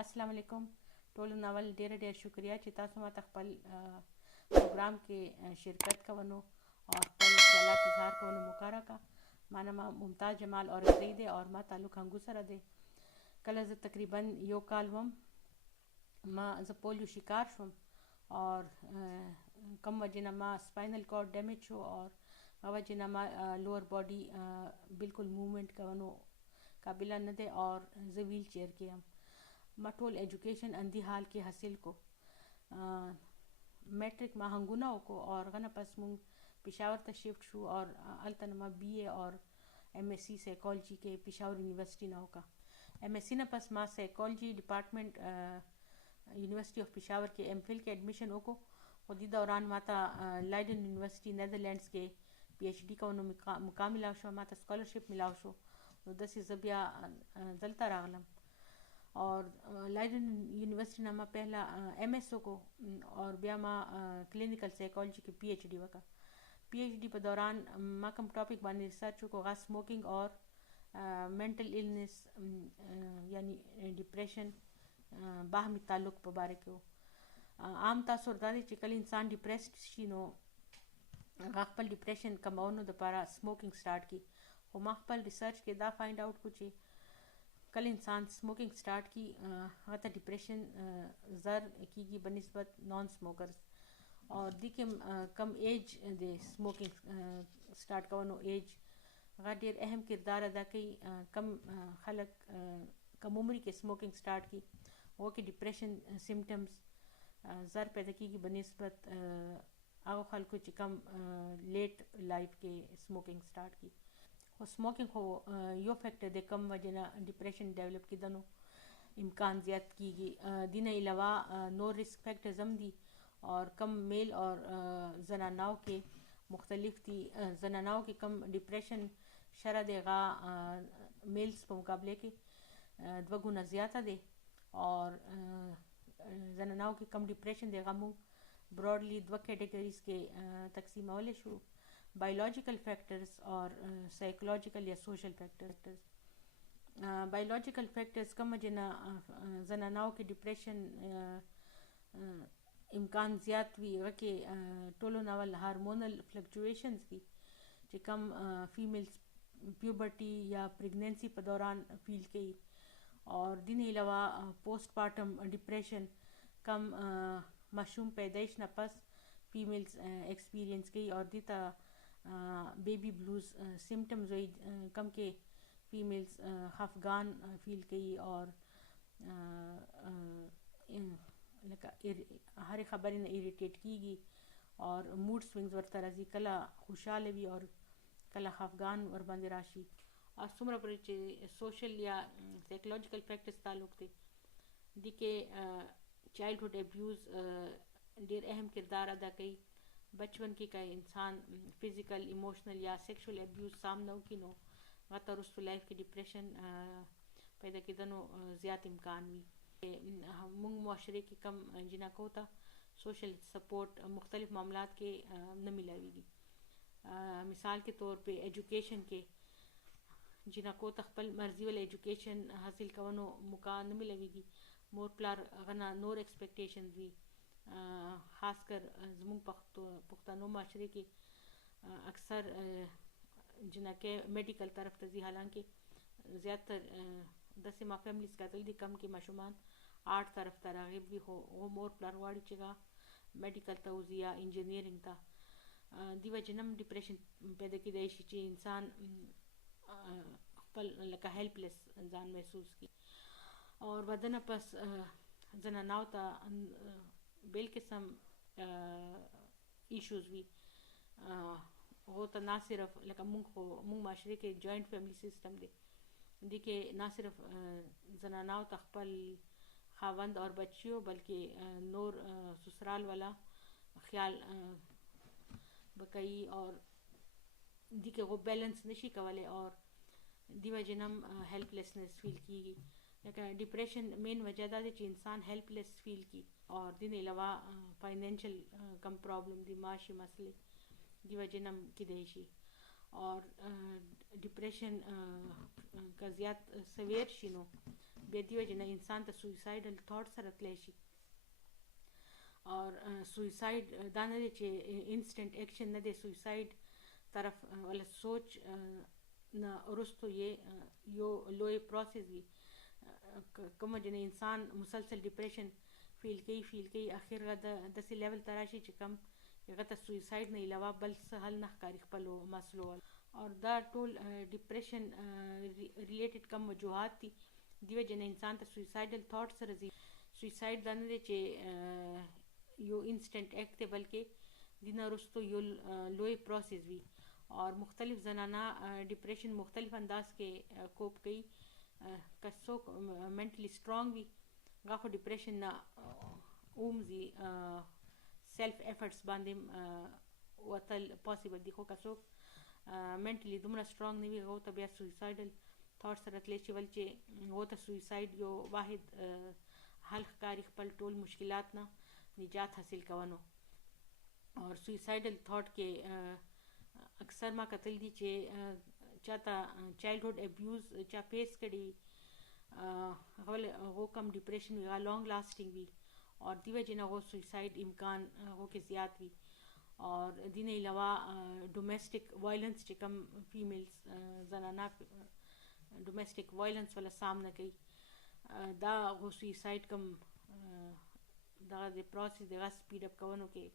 अस्सलाम वालेकुम toll novel ढेर शुक्रिया چې تاسو ما خپل پروګرام کې شرکت کوونو او خپل خیالات اظهار کوونو مقرره کا ما نام ممتاز جمال اور زیده اور ما تعلق هنګو سره دی کله زه تقریبا یو کال وم ما زه پولیو شکار شوم اور کم وجه نه ما سپاینل کارډ ډیمیج شو اور وجه نه ما لوور باډي بالکل موومنٹ کوونو قابل نه دی اور زه ویل چیر کې هم ما ټول ایجوکیشن اندی حال کې حاصل کو میټرک ما هنګونه وکړو اور غنه پس مونږ پېښور ته شفټ شو اور هلته ما بی اے اور ایم ایس سی سایکالوجي کې پېښور یونیورسيټي نه وکړه ایم ایس سی نه پس ما سایکالوجي ډپارټمنټ یونیورسيټي اف پېښور کې ایم فل کې ایڈمیشن وکړو خو دې دوران ما ته لایډن یونیورسيټي نیدرلینډز کې پی ایچ ډي کولو مقام ملاو شو ما ته سکالرشپ ملاو شو نو داسې زه بیا دلته راغلم और लाइडन यूनिवर्सिटी ना मां पहला एम एस को और बिया मां क्लिनिकल साइकोलॉजी की पी एच डी वका पी एच डी पे दौरान मां कम टॉपिक बाने रिसर्च को गा स्मोकिंग और मेंटल इलनेस यानी डिप्रेशन बाहमी ताल्लुक पे बारे को आम तासुर दादी چې کله انسان ډیپریسډ شي نو خپل ډیپریشن کمولو لپاره स्मोकिंग سٹارټ کی خو ما خپل ریسرچ کې دا فایند آوټ کو چې कल इंसान स्मोकिंग स्टार्ट की हता डिप्रेशन ज़र की बनस्बत नॉन स्मोकर्स और दी के कम एज दे स्मोकिंग स्टार्ट कवनो एज ढेर अहम किरदार अदा कई कम खलक कम उम्र के स्मोकिंग स्टार्ट की वो कि डिप्रेशन सिम्टम्स ज़र पैदा की बनस्बत आगो खल कुछ कम लेट लाइफ के स्मोकिंग स्टार्ट की خو स्मोकिंग خو یو فیکٹر د کم وجنه ډیپریشن ډیولپ کیدنو امکان زیات کیږي دینه علاوه نور ریسک فیکٹرز هم دي اور کم میل اور زناناو کې مختلف دي زناناو کې کم ډیپریشن شره دیغه میلز په مقابله کې دوه ګونه زیاته دي اور زناناو کې کم ډیپریشن دیغه مو براډلی دوه کیټګریز کې تقسیمول شو बायोलॉजिकल फैक्टर्स और साइकोलॉजिकल या सोशल फैक्टर्स बायोलॉजिकल फैक्टर्स कम जना जनानाओं के डिप्रेशन इम्कान ज़्यादा हुई के टोलो नावल हार्मोनल फ्लक्चुएशंस की जो कम फीमेल्स प्यूबर्टी या प्रेगनेंसी पर दौरान फील की और दिन अलावा पोस्टमार्टम डिप्रेशन कम मासूम पैदाइश न पस फीमेल्स एक्सपीरियंस की और दिता बेबी ब्लूज सिम्टम्स हुई कम के फीमेल्स खफगान फील की और हर खबर ने इरिटेट कीगी और मूड स्विंग्स वर तरजी कला खुशहाल भी और कला खफगान वर बंद राशि और सुमरा पर सोशल या साइकोलॉजिकल फैक्टर्स ताल्लुक थे दी के चाइल्डहुड एब्यूज़ ढेर अहम किरदार अदा कई बचपन की का इंसान फिज़िकल इमोशनल या सेक्सुअल एब्यूज़ सामना की नो गतर उस लाइफ की डिप्रेशन पैदा किदनो ज़्यादा इम्कान हुई मुंग मुआशरे की कम जिना को था सोशल सपोर्ट मुख्तलिफ मामलात के न मिलावीगी मिसाल के तौर पे एजुकेशन के जिना को तखपल मर्जी वाले एजुकेशन हासिल कवनो मुका न मिलावीगी मोर प्लार गना नोर एक्सपेक्टेशन भी ख़ासकर ज़मून पुख्तानो माशरे के अक्सर जिना के मेडिकल तरफ तजी हालांकि ज़्यादातर दस माँ फैमिलीज़ का जल्दी कम के माशुमान आर्ट तरफ तरागिब भी हो वो मोर प्लारवाड़ी चगा मेडिकल तवज़ी या इंजीनियरिंग था दिवा जन्म डिप्रेशन पैदा की दाइशी ची इंसान पल लका हेल्पलेस जान महसूस की और वदन पस जनानाव था बेल किस्म इश्यूज़ भी वो तो ना सिर्फ लका मुंग माशरे के जॉइंट फैमिली सिस्टम दे के ना सिर्फ जनानाव तखपल खावंद और बच्चियों बल्कि नूर ससुराल वाला ख्याल बकई और दी के वो बैलेंस नशी कवाले और दिवा जन्म हेल्पलेसनेस फील की लेकिन डिप्रेशन मेन वजह दा कि इंसान हेल्पलेस फील की और दिन अलावा फाइनेंशियल कम प्रॉब्लम दी माशी मसले दी वजह नम की देशी और डिप्रेशन का ज़्यादा सवेर शिनो بیا دی وجه نه انسان ته سویسایډل تھاټ سره تلی شي. اور سویسایډ دا نه دی چې انسټنټ ایکشن نه دی، سویسایډ طرف ولا سوچ نه وروستو یې یو لوی پروسس وي. کومه جنه انسان مسلسل ډپریشن فیل کوي اخر د داسې لیول ته راشي چې کم هغه ته سویسایډ نه علاوه بل څه حل نه ښکاري خپلو مسلو. اور دا ټول ډپریشن ریلیټډ کم وجوهات دي دی وجه نه انسان ته سویسایډل تھاټ سره ځي. سویسایډ دا نه دی چې یو انسټنټ ایکټ دی بلکې دینه وروستو یو لوی پروسس وي. اور مختلف زنانه ډپریشن مختلف انداز کې کوپ کوي. که څوک منټلی سټرانګ وي هغه خو ډپریشن نه وومځي، سیلف ایفرټس باندې وتل پاسبل دي. خو که څوک منټلی دومره سټرانګ نه وي هغو ته بیا سویسایډل تھاټ سره تلی شي، ول چې هغو ته سویسایډ یو واحد حل ښکاري خپل ټول مشکلات نه نجات حاصل کونو. اور سویسایډل تھاټ کې اکثر ما کتل دي چې چاته چایلډهوډ ابیوز چا فیس کړي هغه کم ډپریشن وي، هغه لانګ لاسټنګ وي اور دی وجه نه هغه سویسایډ امکان هغو کې زیات وي. اور دین علاوه ډومیسټک وایلنس چې کم فیمیلز زنانه ډومیسټک وایلنس ولا سامنا کوي دا هغو سویسایډ کم دغه د پروسس دغه سپیډ اپ کونو کې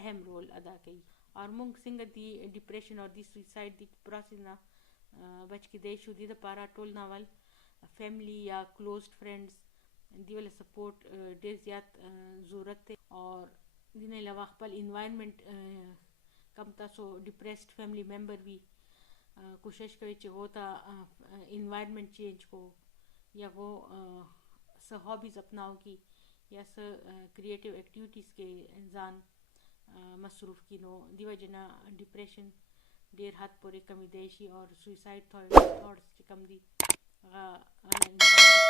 اهم رول ادا کوي. اور مونږ څنګه دی ډپریشن اور دی سویسایډ دی پروسس نه بچ کېدی شو، دې دپاره ټول ناول فیملی یا کلوزډ فرینډز دی ول سپورټ ډېر زیات ضرورت دی. اور دین علاوه خپل انوایرمنټ کم تاسو ډپریسډ فیملی ممبر وي کوشش کوي چې هغو ته انوایرمنټ چینج کو یا وہ څه هابیز اپناو کی یا څه کریټیو ایکټیویټیز کې ځان مصروف کی، نو دی وجه نه ډپریشن ډېر حد پورې کمیدی شي. اور سویسایډ تھاټس چې کم دي هغه انسان